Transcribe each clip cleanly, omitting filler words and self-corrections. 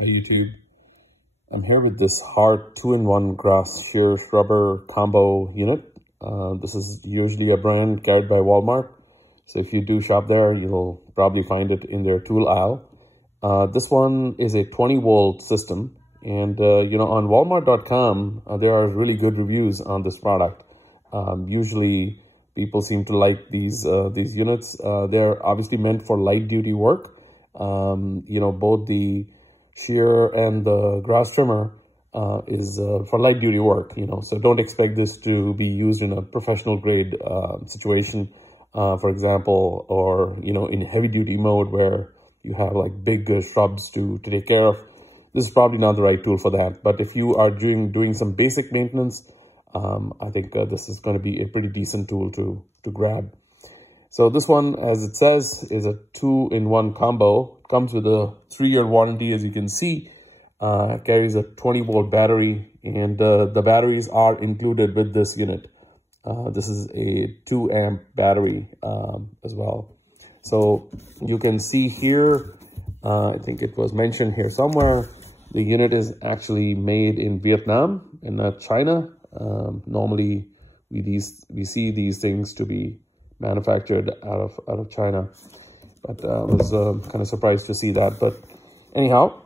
Hi YouTube. I'm here with this HART 2-in-1 grass shear shrubber combo unit. This is usually a brand carried by Walmart. So if you do shop there, you'll probably find it in their tool aisle. This one is a 20-volt system. And, on Walmart.com, there are really good reviews on this product. Usually people seem to like these units. They're obviously meant for light duty work. Both the shear and the grass trimmer is for light duty work, so don't expect this to be used in a professional grade situation, for example, or, in heavy duty mode where you have like big shrubs to take care of. This is probably not the right tool for that. But if you are doing some basic maintenance, I think this is going to be a pretty decent tool to grab. So this one, as it says, is a 2-in-1 combo. It comes with a 3-year warranty, as you can see. Carries a 20-volt battery, and the batteries are included with this unit. This is a 2-amp battery as well. So you can see here, I think it was mentioned here somewhere, the unit is actually made in Vietnam and not China. Normally, we see these things to be manufactured out of China, but I was kind of surprised to see that. But anyhow,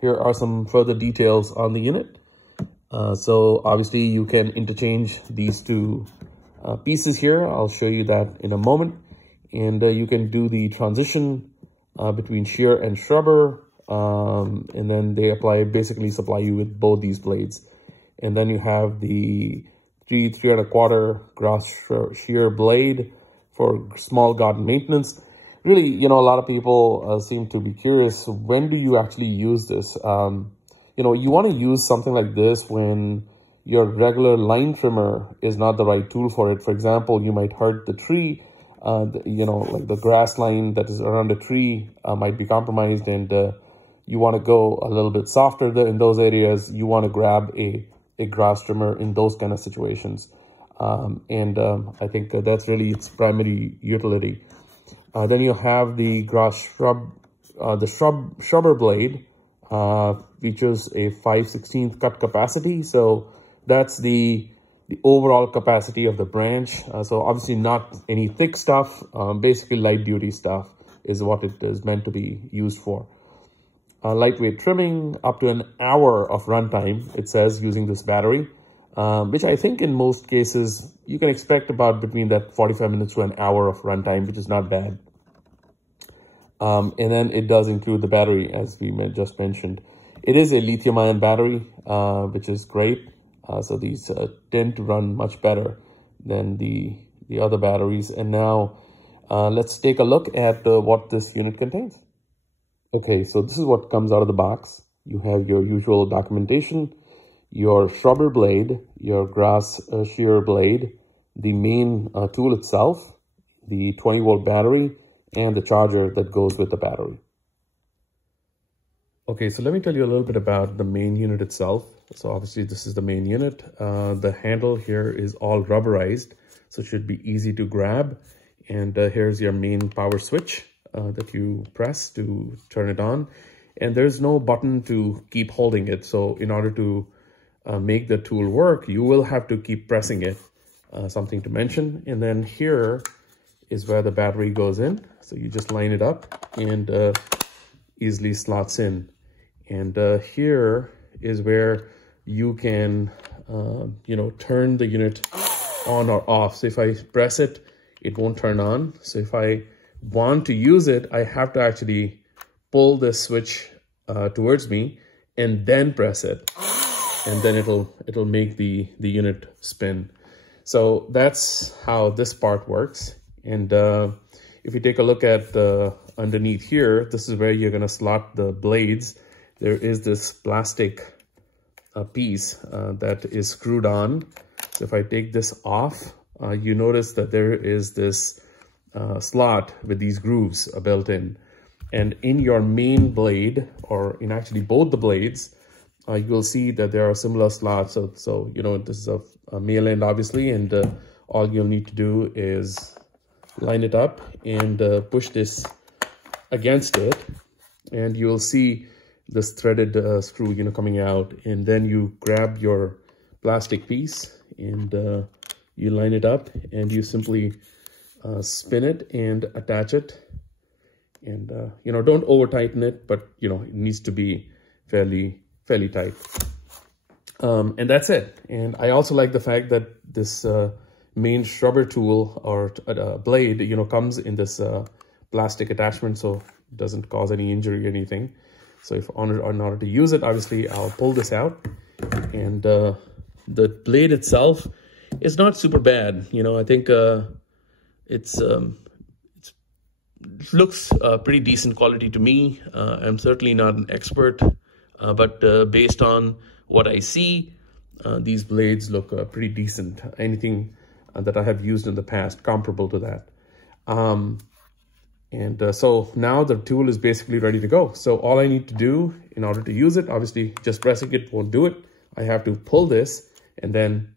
here are some further details on the unit. So obviously you can interchange these two pieces here. I'll show you that in a moment. And you can do the transition between shear and shrubber, and then they basically supply you with both these blades. And then you have the 3 1/4 grass shear blade for small garden maintenance. Really, a lot of people seem to be curious, when do you actually use this? You want to use something like this when your regular line trimmer is not the right tool for it. For example, you might hurt the tree, like the grass line that is around the tree might be compromised, and you want to go a little bit softer in those areas. You want to grab a grass trimmer in those kind of situations. I think that's really its primary utility. Then you have the Shrubber blade, features a 5/16 cut capacity. So that's the overall capacity of the branch. So obviously not any thick stuff, basically light duty stuff is what it is meant to be used for. Lightweight trimming, up to an hour of runtime, it says, using this battery, which I think in most cases you can expect about between that 45 minutes to an hour of runtime, which is not bad. And then it does include the battery, as we just mentioned. It is a lithium-ion battery, which is great. So these tend to run much better than the other batteries. And now let's take a look at what this unit contains. Okay, so this is what comes out of the box. You have your usual documentation, your shrubber blade, your grass shear blade, the main tool itself, the 20-volt battery, and the charger that goes with the battery. Okay, so let me tell you a little bit about the main unit itself. So obviously this is the main unit. The handle here is all rubberized, so it should be easy to grab. And here's your main power switch that you press to turn it on. And there's no button to keep holding it. So in order to make the tool work, you will have to keep pressing it, something to mention. And then here is where the battery goes in. So you just line it up and easily slots in. And here is where you can, turn the unit on or off. So if I press it, it won't turn on. So if I want to use it, I have to actually pull this switch towards me and then press it. And then it'll make the unit spin. So that's how this part works. And if you take a look at underneath here, this is where you're going to slot the blades. There is this plastic piece that is screwed on. So if I take this off, you notice that there is this slot with these grooves built in. And in your main blade, or in actually both the blades, you will see that there are similar slots. So this is a male end, obviously, and all you'll need to do is line it up and push this against it, and you'll see this threaded screw, you know, coming out, and then you grab your plastic piece and you line it up, and you simply spin it and attach it. And you know, don't over tighten it, but you know, it needs to be fairly tight. And that's it. And I also like the fact that this main shrubber tool or blade, you know, comes in this plastic attachment, so it doesn't cause any injury or anything. So if in order to use it, obviously I'll pull this out, and the blade itself is not super bad. You know, I think it looks pretty decent quality to me. I'm certainly not an expert, but based on what I see, these blades look pretty decent. Anything that I have used in the past comparable to that. So now the tool is basically ready to go. So all I need to do in order to use it, obviously just pressing it won't do it. I have to pull this, and then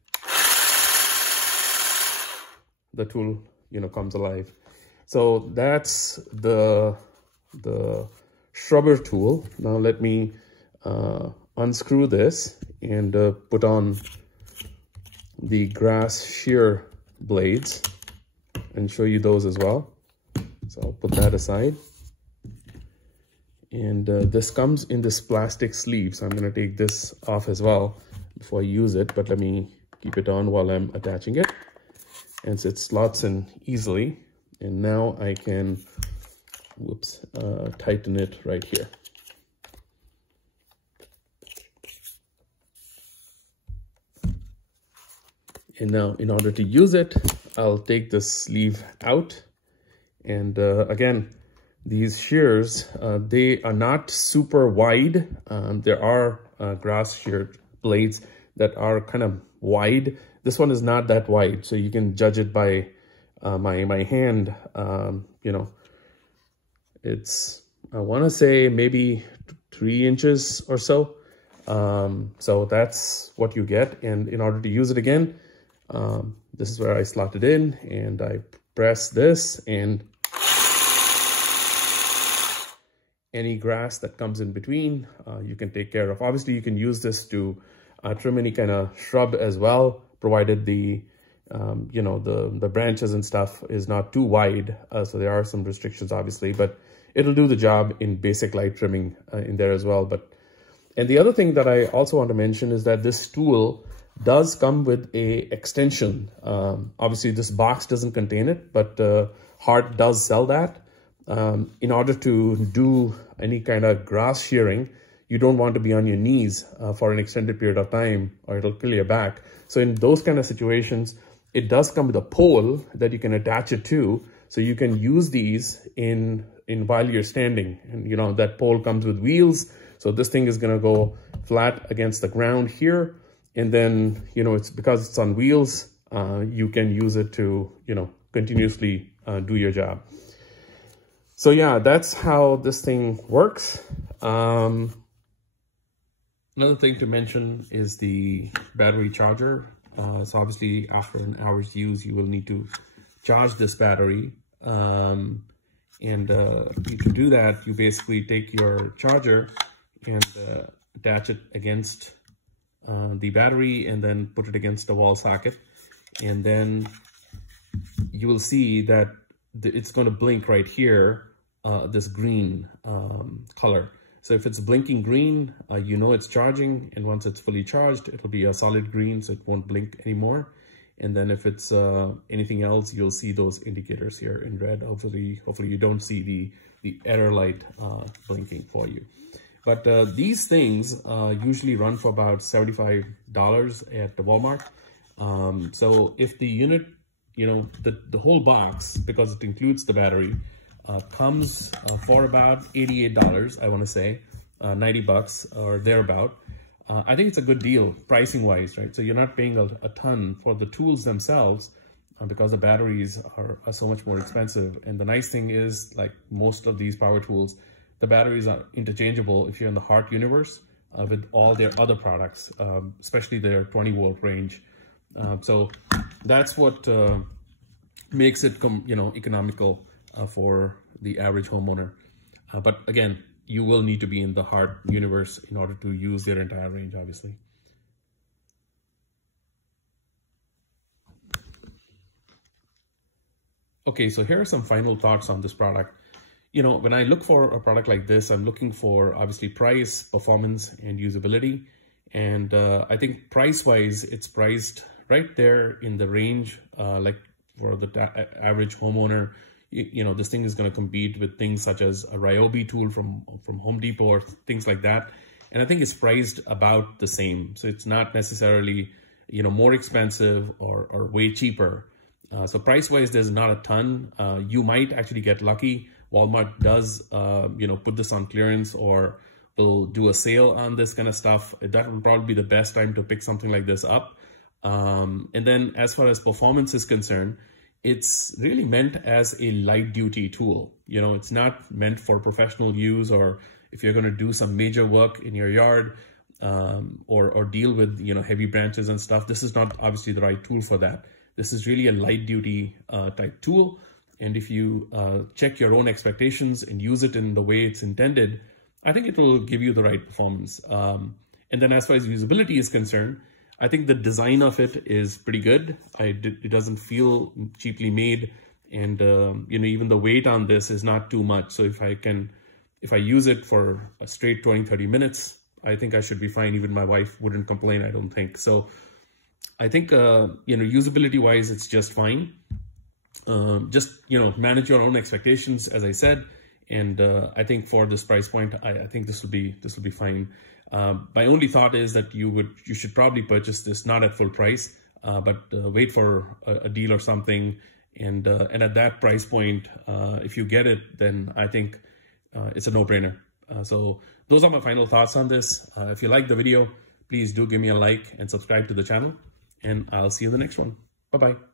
the tool, you know, comes alive. So that's the Shrubber tool. Now let me unscrew this and put on the grass shear blades and show you those as well. So I'll put that aside. And this comes in this plastic sleeve, so I'm going to take this off as well before I use it, but let me keep it on while I'm attaching it. And so it slots in easily. And now I can, tighten it right here. And now in order to use it, I'll take this sleeve out. And again, these shears, they are not super wide. There are grass shear blades that are kind of wide. This one is not that wide, so you can judge it by my hand. You know, it's, I want to say maybe 3 inches or so. So that's what you get. And in order to use it again, this is where I slot it in, and I press this, and any grass that comes in between, you can take care of. Obviously, you can use this to trim any kind of shrub as well, provided the you know, the branches and stuff is not too wide. So there are some restrictions, obviously, but it'll do the job in basic light trimming in there as well. And the other thing that I also want to mention is that this tool does come with a extension. Obviously, this box doesn't contain it, but HART does sell that. In order to do any kind of grass shearing, you don't want to be on your knees for an extended period of time, or it'll kill your back. So in those kind of situations, it does come with a pole that you can attach it to, so you can use these in while you're standing. And you know, that pole comes with wheels, so this thing is going to go flat against the ground here. And then, you know, it's because it's on wheels, you can use it to, you know, continuously do your job. So yeah, that's how this thing works. Another thing to mention is the battery charger. So obviously after an hour's use, you will need to charge this battery. To do that, you basically take your charger and attach it against the battery, and then put it against the wall socket. And then you will see that it's going to blink right here, this green color. So if it's blinking green, you know it's charging, and once it's fully charged, it'll be a solid green, so it won't blink anymore. And then if it's anything else, you'll see those indicators here in red. Hopefully you don't see the error light blinking for you. But these things usually run for about $75 at the Walmart. So if the unit, you know, the whole box, because it includes the battery, comes for about $88, I want to say, 90 bucks or thereabout. I think it's a good deal pricing wise, right? So you're not paying a ton for the tools themselves because the batteries are so much more expensive. And the nice thing is, like most of these power tools, the batteries are interchangeable if you're in the HART universe with all their other products, especially their 20-volt range. So that's what makes it, you know, economical for the average homeowner. But again, you will need to be in the HART universe in order to use their entire range, obviously. Okay, so here are some final thoughts on this product. You know, when I look for a product like this, I'm looking for obviously price, performance, and usability. And I think price-wise, it's priced right there in the range, like for the average homeowner. You know, this thing is going to compete with things such as a Ryobi tool from Home Depot or things like that. And I think it's priced about the same. So it's not necessarily, you know, more expensive or way cheaper. So price-wise, there's not a ton. You might actually get lucky. Walmart does, you know, put this on clearance or will do a sale on this kind of stuff. That would probably be the best time to pick something like this up. And then as far as performance is concerned, it's really meant as a light duty tool. You know, it's not meant for professional use, or if you're going to do some major work in your yard, or deal with, you know, heavy branches and stuff. This is not obviously the right tool for that. This is really a light duty type tool. And if you check your own expectations and use it in the way it's intended, I think it will give you the right performance. And then as far as usability is concerned, I think the design of it is pretty good. It doesn't feel cheaply made. And, you know, even the weight on this is not too much. So if I use it for a straight 20-30 minutes, I think I should be fine. Even my wife wouldn't complain, I don't think. So I think, you know, usability wise, it's just fine. Just, you know, manage your own expectations, as I said. And I think for this price point, I think this will be fine. My only thought is that you should probably purchase this not at full price, but wait for a deal or something. And at that price point, if you get it, then I think it's a no-brainer. So those are my final thoughts on this. If you like the video, please do give me a like and subscribe to the channel. And I'll see you in the next one. Bye-bye.